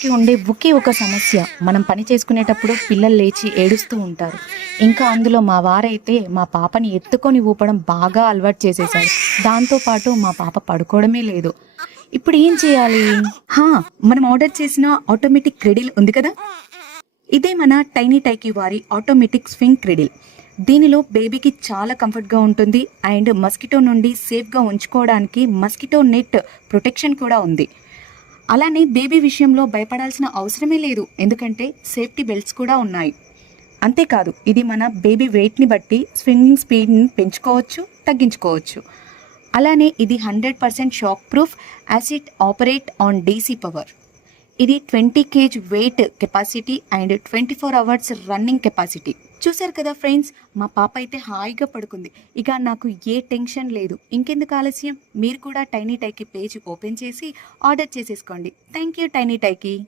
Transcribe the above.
కి ఉండే ఒకే ఒక సమస్య, మనం పని చేసుకునేటప్పుడు పిల్లలు లేచి ఏడుస్తూ ఉంటారు. ఇంకా అందులో మా వారైతే మా పాపని ఎత్తుకొని ఊపడం బాగా అలవాటు చేసేసాడు. దాంతో పాటు మా పాప పడుకోవడమే లేదు. ఇప్పుడు ఏం చేయాలి? హా! మనం ఆర్డర్ చేసిన ఆటోమేటిక్ క్రెడిల్ ఉంది కదా! ఇదే మన టైనీ టైకీ వారి ఆటోమేటిక్ స్వింగ్ క్రెడిల్. దీనిలో బేబీకి చాలా కంఫర్ట్‌గా ఉంటుంది అండ్ మస్కిటో నుండి సేఫ్‌గా ఉంచుకోవడానికి మస్కిటో నెట్ ప్రొటెక్షన్ కూడా ఉంది. అలానే బేబీ విషయంలో భయపడాల్సిన అవసరమే లేదు. ఎందుకంటే సేఫ్టీ బెల్ట్స్ కూడా ఉన్నాయి. అంతేకాదు, ఇది మన బేబీ వెయిట్‌ని బట్టి స్వింగింగ్ స్పీడ్‌ని పెంచుకోవచ్చు, తగ్గించుకోవచ్చు. అలానే ఇది 100% shock proof, as it operate on DC power. ఇది 20 kg weight capacity and 24 hours running capacity. చూసారు కదా ఫ్రెండ్స్, మా పాప అయితే హాయిగా పడుకుంది. ఇక నాకు ఏ టెన్షన్ లేదు. ఇంకెందుకు ఆలస్యం? మీరు కూడా టైనీ టైకీ పేజ్ ఓపెన్ చేసి ఆర్డర్ చేసేసుకోండి. థ్యాంక్ యూ టైనీ టైకీ.